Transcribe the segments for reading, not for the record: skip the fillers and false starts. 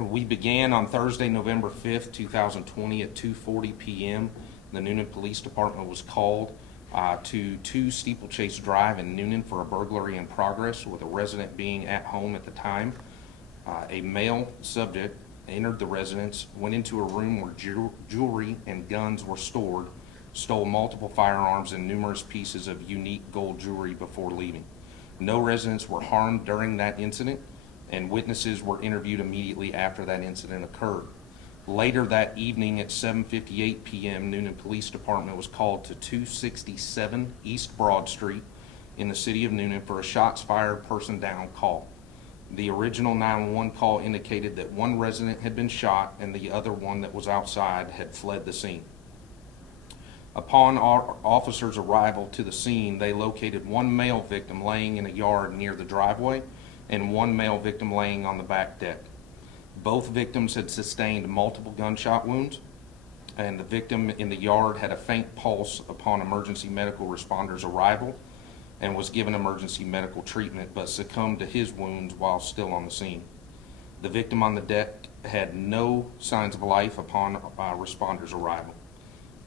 We began on Thursday, November 5th, 2020 at 2:40 p.m. The Newnan Police Department was called to 2 Steeplechase Drive in Newnan for a burglary in progress, with a resident being at home at the time. A male subject entered the residence, went into a room where jewelry and guns were stored, stole multiple firearms and numerous pieces of unique gold jewelry before leaving. No residents were harmed during that incident, and witnesses were interviewed immediately after that incident occurred. Later that evening at 7:58 p.m., Newnan Police Department was called to 267 East Broad Street in the city of Newnan for a shots fired, person down call. The original 911 call indicated that one resident had been shot and the other one that was outside had fled the scene. Upon our officers' arrival to the scene, they located one male victim laying in a yard near the driveway and one male victim laying on the back deck. Both victims had sustained multiple gunshot wounds, and the victim in the yard had a faint pulse upon emergency medical responders' arrival and was given emergency medical treatment, but succumbed to his wounds while still on the scene. The victim on the deck had no signs of life upon responders' arrival.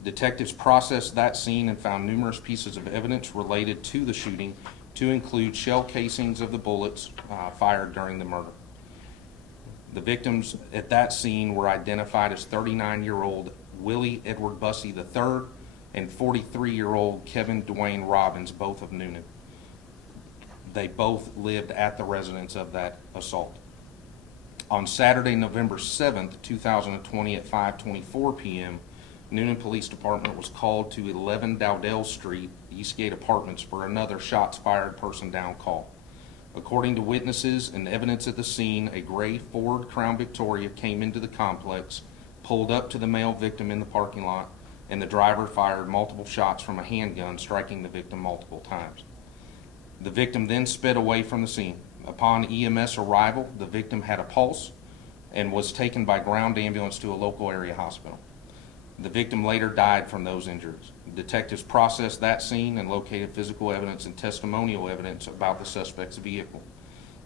Detectives processed that scene and found numerous pieces of evidence related to the shooting, to include shell casings of the bullets fired during the murder. The victims at that scene were identified as 39-year-old Willie Edward Bussey III and 43-year-old Kevin Dwayne Robbins, both of Newnan. They both lived at the residence of that assault. On Saturday, November 7th, 2020 at 5:24 p.m., Newnan Police Department was called to 11 Dowdell Street, Eastgate Apartments, for another shots fired, person down call. According to witnesses and evidence at the scene, a gray Ford Crown Victoria came into the complex, pulled up to the male victim in the parking lot, and the driver fired multiple shots from a handgun, striking the victim multiple times. The victim then sped away from the scene. Upon EMS arrival, the victim had a pulse and was taken by ground ambulance to a local area hospital. The victim later died from those injuries. Detectives processed that scene and located physical evidence and testimonial evidence about the suspect's vehicle.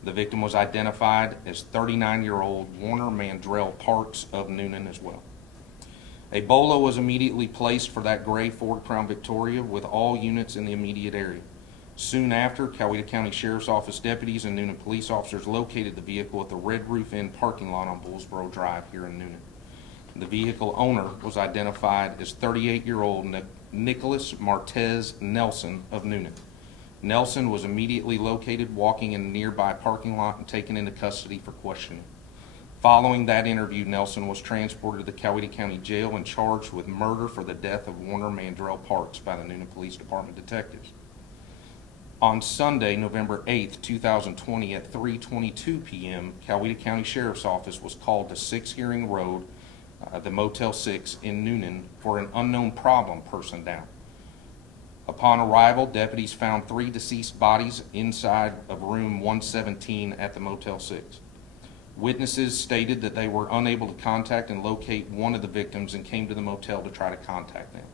The victim was identified as 39-year-old Warner Mandrell Parks of Newnan as well. A bolo was immediately placed for that gray Ford Crown Victoria with all units in the immediate area. Soon after, Coweta County Sheriff's Office deputies and Newnan police officers located the vehicle at the Red Roof Inn parking lot on Bullsboro Drive here in Newnan. The vehicle owner was identified as 38-year-old Nicholas Martez Nelson of Newnan. Nelson was immediately located walking in a nearby parking lot and taken into custody for questioning. Following that interview, Nelson was transported to the Coweta County Jail and charged with murder for the death of Warner Mandrell Parks by the Newnan Police Department detectives. On Sunday, November 8th, 2020 at 3:22 p.m., Coweta County Sheriff's Office was called to 6 Hearing Road, the Motel 6 in Newnan, for an unknown problem, person down. Upon arrival, deputies found 3 deceased bodies inside of room 117 at the Motel 6. Witnesses stated that they were unable to contact and locate one of the victims and came to the motel to try to contact them.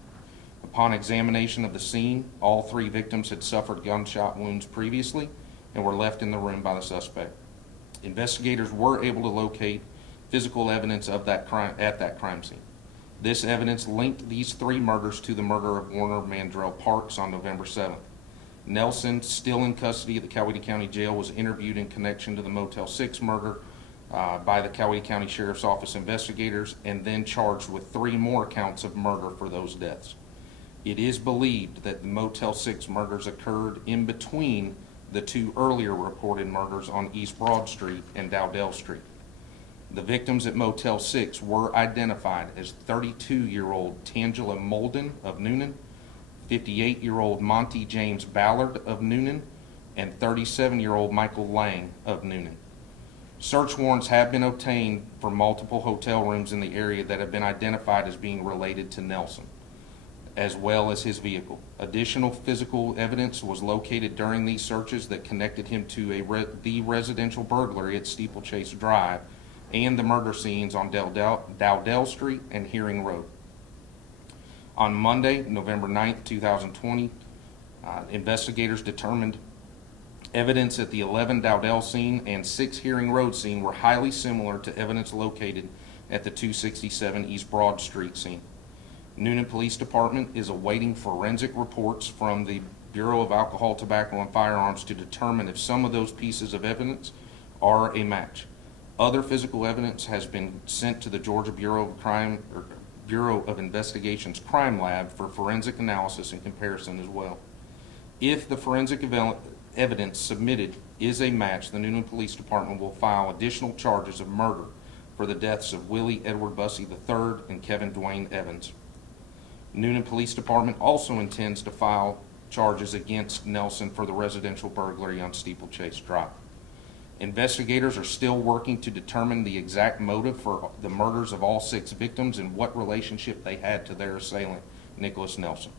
Upon examination of the scene, all 3 victims had suffered gunshot wounds previously and were left in the room by the suspect. Investigators were able to locate physical evidence of that crime at that crime scene. This evidence linked these 3 murders to the murder of Warner Mandrell Parks on November 7th. Nelson, still in custody at the Coweta County Jail, was interviewed in connection to the Motel 6 murder by the Coweta County Sheriff's Office investigators, and then charged with 3 more counts of murder for those deaths. It is believed that the Motel 6 murders occurred in between the 2 earlier reported murders on East Broad Street and Dowdell Street. The victims at Motel 6 were identified as 32-year-old Tangela Molden of Newnan, 58-year-old Monty James Ballard of Newnan, and 37-year-old Michael Lang of Newnan. Search warrants have been obtained for multiple hotel rooms in the area that have been identified as being related to Nelson, as well as his vehicle. Additional physical evidence was located during these searches that connected him to the residential burglary at Steeplechase Drive and the murder scenes on Dowdell Street and Hearing Road. On Monday, November 9th, 2020, investigators determined Evidence at the 11 Dowdell scene and 6 Hearing Road scene were highly similar to evidence located at the 267 East Broad Street scene. Newnan Police Department is awaiting forensic reports from the Bureau of Alcohol, Tobacco, and Firearms to determine if some of those pieces of evidence are a match. Other physical evidence has been sent to the Georgia Bureau of Investigation's Crime Lab for forensic analysis and comparison as well. If the forensic evidence submitted is a match, the Newnan Police Department will file additional charges of murder for the deaths of Willie Edward Bussey III and Kevin Dwayne Evans. Newnan Police Department also intends to file charges against Nelson for the residential burglary on Steeplechase Drive. Investigators are still working to determine the exact motive for the murders of all 6 victims and what relationship they had to their assailant, Nicholas Nelson.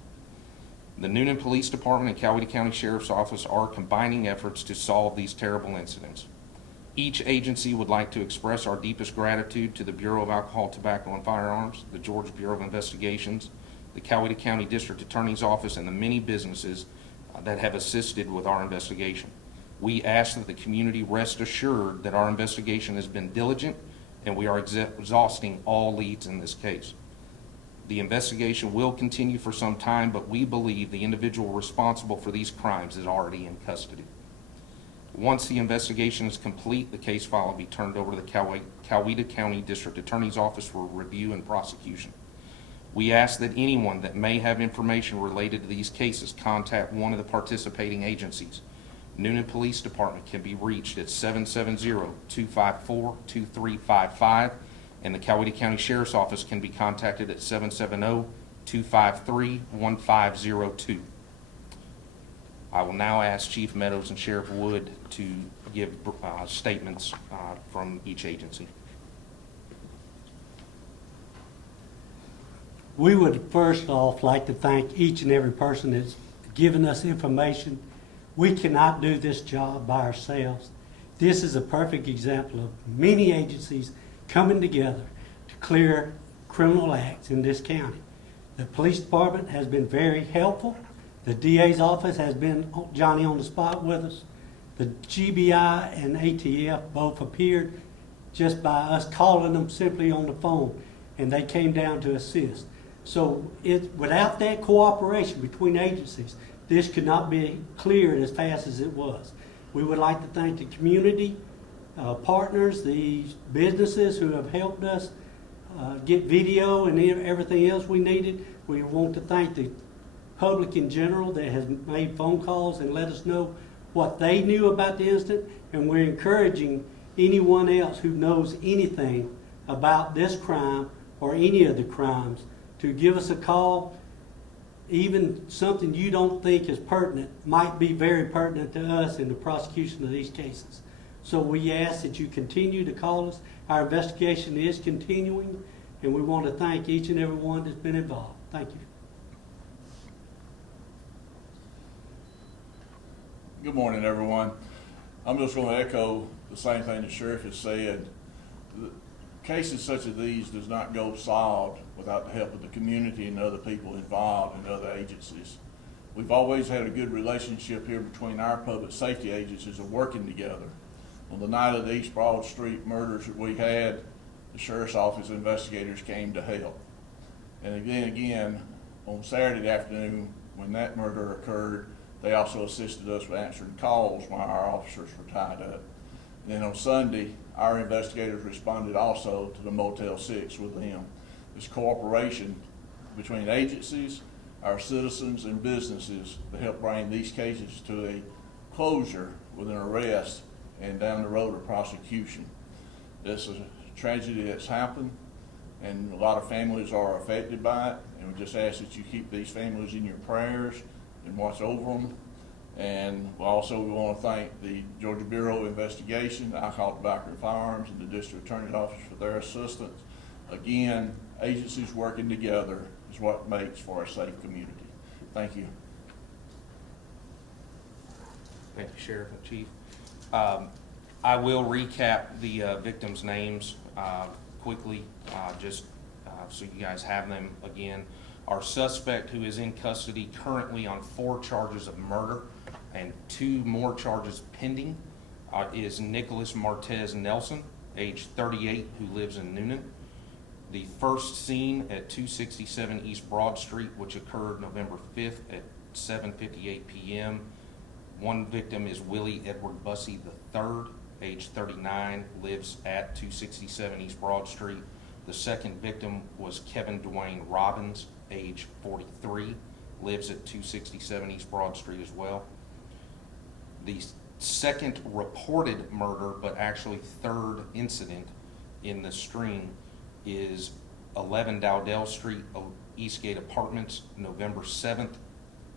The Newnan Police Department and Coweta County Sheriff's Office are combining efforts to solve these terrible incidents. Each agency would like to express our deepest gratitude to the Bureau of Alcohol, Tobacco, and Firearms, the Georgia Bureau of Investigations, the Coweta County District Attorney's Office, and the many businesses that have assisted with our investigation. We ask that the community rest assured that our investigation has been diligent and we are exhausting all leads in this case. The investigation will continue for some time, but we believe the individual responsible for these crimes is already in custody. Once the investigation is complete, the case file will be turned over to the Coweta County District Attorney's Office for review and prosecution. We ask that anyone that may have information related to these cases contact one of the participating agencies. Newnan Police Department can be reached at 770-254-2355, and the Coweta County Sheriff's Office can be contacted at 770-253-1502. I will now ask Chief Meadows and Sheriff Wood to give statements from each agency. We would first off like to thank each and every person that's given us information. We cannot do this job by ourselves. This is a perfect example of many agencies coming together to clear criminal acts in this county. The police department has been very helpful. The DA's office has been Johnny on the spot with us. The GBI and ATF both appeared just by us calling them simply on the phone, and they came down to assist. So without that cooperation between agencies, this could not be cleared as fast as it was. We would like to thank the community partners, the businesses who have helped us get video and everything else we needed. We want to thank the public in general that has made phone calls and let us know what they knew about the incident, and we're encouraging anyone else who knows anything about this crime or any of the crimes to give us a call. Even something you don't think is pertinent might be very pertinent to us in the prosecution of these cases. So we ask that you continue to call us. Our investigation is continuing, and we want to thank each and every one that's been involved. Thank you. Good morning, everyone. I'm just going to echo the same thing the sheriff has said. Cases such as these does not go solved without the help of the community and other people involved and other agencies. We've always had a good relationship here between our public safety agencies of working together. On the night of the East Broad Street murders that we had, the sheriff's office investigators came to help. And then again, on Saturday afternoon when that murder occurred, they also assisted us with answering calls while our officers were tied up. And then on Sunday, our investigators responded also to the Motel 6 with them. This cooperation between agencies, our citizens, and businesses to help bring these cases to a closure with an arrest and down the road of prosecution. This is a tragedy that's happened, and a lot of families are affected by it, and we just ask that you keep these families in your prayers and watch over them. And also we want to thank the Georgia Bureau of Investigation, the Alcohol, Tobacco, and Firearms, and the District Attorney's Office for their assistance. Again, agencies working together is what makes for a safe community. Thank you. Thank you, Sheriff and Chief. I will recap the victims' names quickly, just so you guys have them again. Our suspect, who is in custody currently on 4 charges of murder and 2 more charges pending is Nicholas Martez Nelson, age 38, who lives in Newnan. The first scene at 267 East Broad Street, which occurred November 5th at 7:58 p.m. One victim is Willie Edward Bussey III, age 39, lives at 267 East Broad Street. The second victim was Kevin Dwayne Robbins, age 43, lives at 267 East Broad Street as well. The second reported murder, but actually third incident in the string, is 11 Dowdell Street, Eastgate Apartments, November 7th,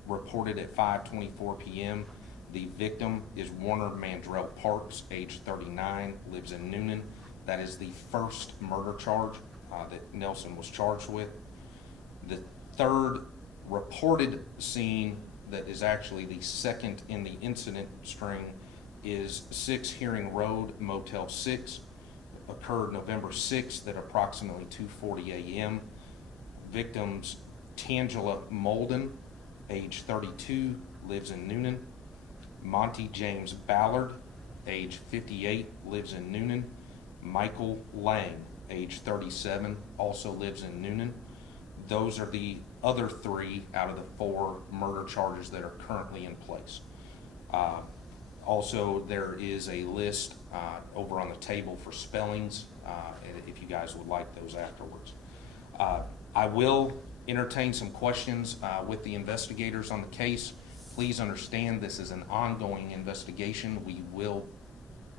reported at 5:24 p.m. The victim is Warner Mandrell Parks, age 39, lives in Newnan. That is the first murder charge that Nelson was charged with. The third reported scene that is actually the second in the incident string is 6 Hearing Road, Motel 6. Occurred November 6th at approximately 2:40 a.m. Victims Tangela Molden, age 32, lives in Newnan. Monty James Ballard, age 58, lives in Newnan. Michael Lang, age 37, also lives in Newnan. Those are the other 3 out of the 4 murder charges that are currently in place. Also, there is a list over on the table for spellings, if you guys would like those afterwards. I will entertain some questions with the investigators on the case. Please understand this is an ongoing investigation. We will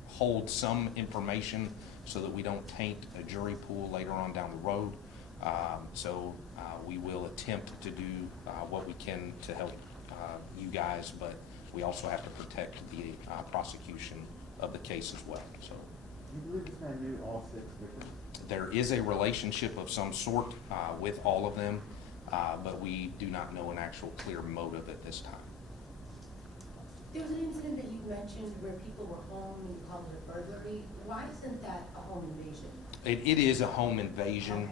hold some information so that we don't taint a jury pool later on down the road. We will attempt to do what we can to help you guys, but we also have to protect the prosecution of the case as well. So, Do you believe this man knew all 6 victims? there is a relationship of some sort with all of them, but we do not know an actual clear motive at this time. There was an incident that you mentioned where people were home and you called it a burglary. Why isn't that a home invasion? It is a home invasion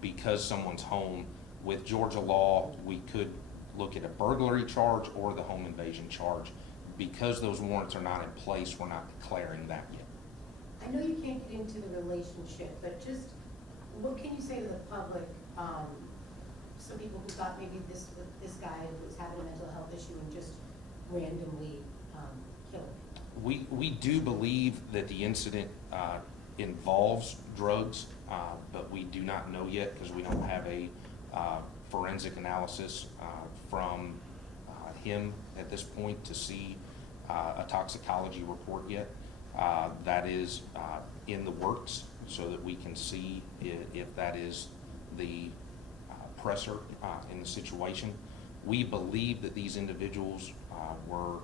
because someone's home. With Georgia law, we could look at a burglary charge or the home invasion charge. Because those warrants are not in place, we're not declaring that yet. I know you can't get into the relationship, but just what can you say to the public? Some people who thought maybe this guy was having a mental health issue and just randomly killed him. We do believe that the incident involves drugs, but we do not know yet because we don't have a forensic analysis from him at this point to see a toxicology report yet. That is in the works so that we can see if that is the pressure in the situation. We believe that these individuals were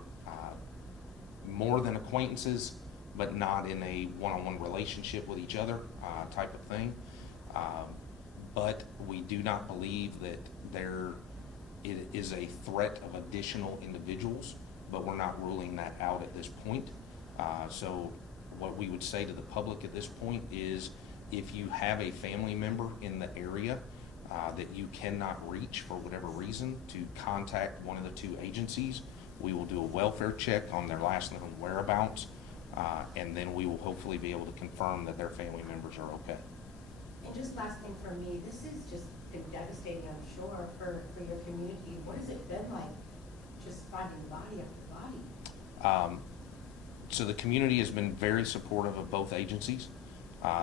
more than acquaintances, but not in a one-on-one relationship with each other type of thing. But we do not believe that there is a threat of additional individuals, but we're not ruling that out at this point. So what we would say to the public at this point is if you have a family member in the area that you cannot reach for whatever reason, to contact one of the 2 agencies. We will do a welfare check on their last known whereabouts, and then we will hopefully be able to confirm that their family members are okay. And just last thing for me, this has just been devastating, I'm sure, for your community. What has it been like just finding body after body? So the community has been very supportive of both agencies.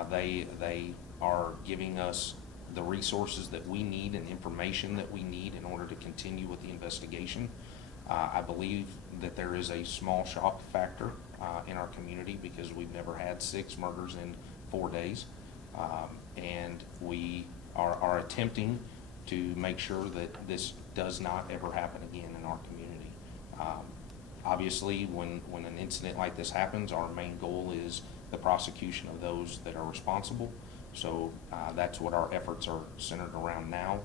They are giving us the resources that we need and information that we need in order to continue with the investigation. I believe that there is a small shock factor in our community because we've never had 6 murders in 4 days. And we are attempting to make sure that this does not ever happen again in our community. Obviously, when an incident like this happens, our main goal is the prosecution of those that are responsible. So that's what our efforts are centered around now.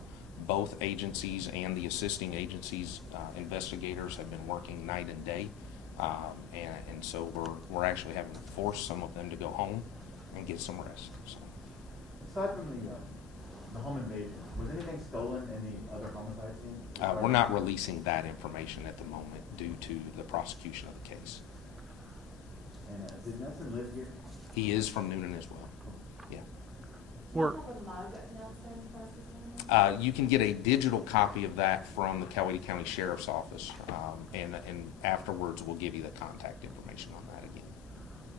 Both agencies and the assisting agencies, investigators have been working night and day. And so we're actually having to force some of them to go home and get some rest. So. Aside from the home invasion, was anything stolen in the other homicide scene? We're not releasing that information at the moment. due to the prosecution of the case. And did Nelson live here? He is from Newnan as well. Yeah. We're, You can get a digital copy of that from the Coweta County Sheriff's Office, and afterwards we'll give you the contact information on that again.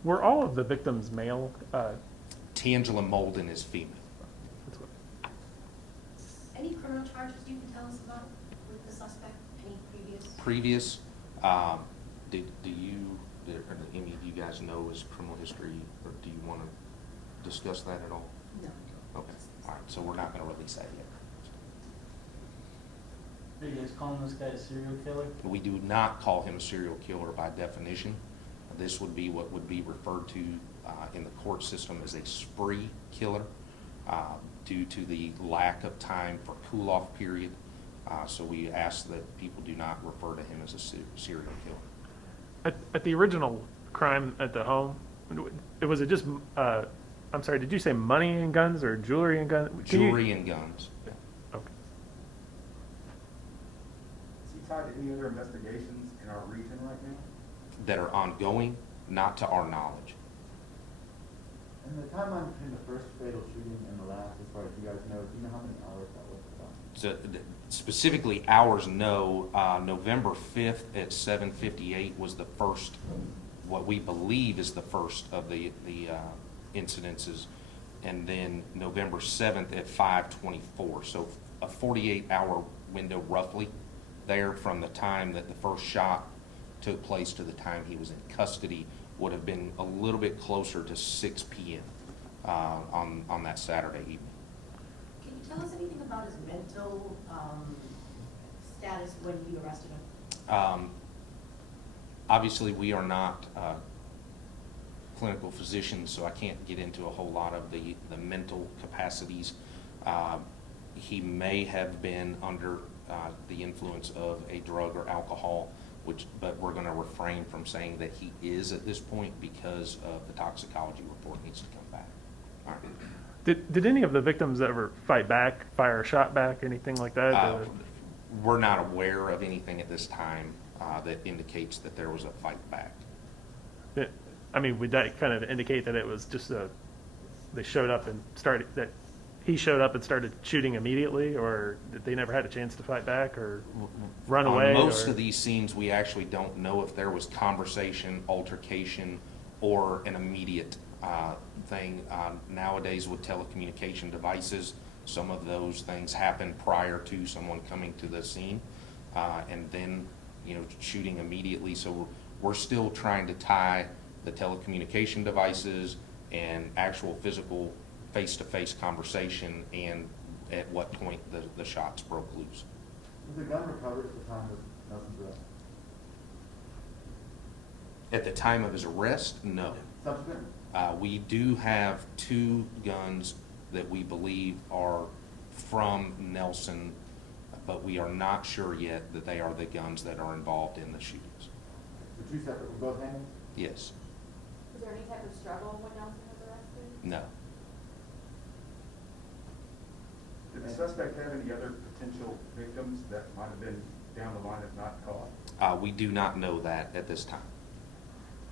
were all of the victims male? Tangela Molden is female. That's what- Any criminal charges you can tell us about with the suspect, any previous? Previous, do you, or do any of you guys know his criminal history, or do you want to discuss that at all? No. Okay, all right, so we're not going to release that yet. Are you guys calling this guy a serial killer? We do not call him a serial killer by definition. This would be what would be referred to in the court system as a spree killer due to the lack of time for cool-off period. So we ask that people do not refer to him as a serial killer. At the original crime at the home, was it just, I'm sorry, did you say money and guns or jewelry and guns? Jewelry and guns. Okay. Is he tied to any other investigations in our region right now? That are ongoing, not to our knowledge. And the timeline between the first fatal shooting and the last, as far as you guys know, do you know how many hours that was about? So specifically hours, no. November 5th at 7:58 was the first, what we believe is the first of the incidences, and then November 7th at 5:24. So a 48-hour window roughly there from the time that the first shot took place to the time he was in custody would have been a little bit closer to 6 p.m. On that Saturday evening. Can you tell us anything about his mental status when you arrested him? Obviously, we are not clinical physicians, so I can't get into a whole lot of the mental capacities. He may have been under the influence of a drug or alcohol, but we're going to refrain from saying that he is at this point because of the toxicology report needs to come back. All right. Did any of the victims ever fight back, fire a shot back, anything like that? We're not aware of anything at this time that indicates that there was a fight back. I mean, would that kind of indicate that it was just they showed up and started, that he showed up and started shooting immediately, or that they never had a chance to fight back or run away? On most or? of these scenes, we actually don't know if there was conversation, altercation, or an immediate thing. Nowadays with telecommunication devices, some of those things happen prior to someone coming to the scene, and then, shooting immediately. So we're still trying to tie the telecommunication devices and actual physical face-to-face conversation and at what point the shots broke loose. Was the gun recovered at the time of Nelson's arrest? At the time of his arrest, no. Subsequent? We do have 2 guns that we believe are from Nelson, but we are not sure yet that they are the guns that are involved in the shootings. The 2 separate, were both handles? Yes. Was there any type of struggle when Nelson was arrested? No. Did the suspect have any other potential victims that might have been down the line if not caught? We do not know that at this time.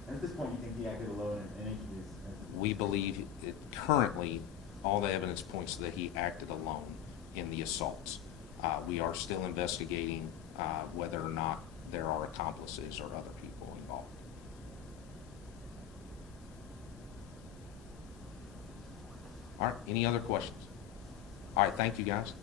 And at this point, you think he acted alone in each of these incidents? We believe currently all the evidence points that he acted alone in the assaults. We are still investigating whether or not there are accomplices or other people involved. All right, any other questions? All right, thank you guys.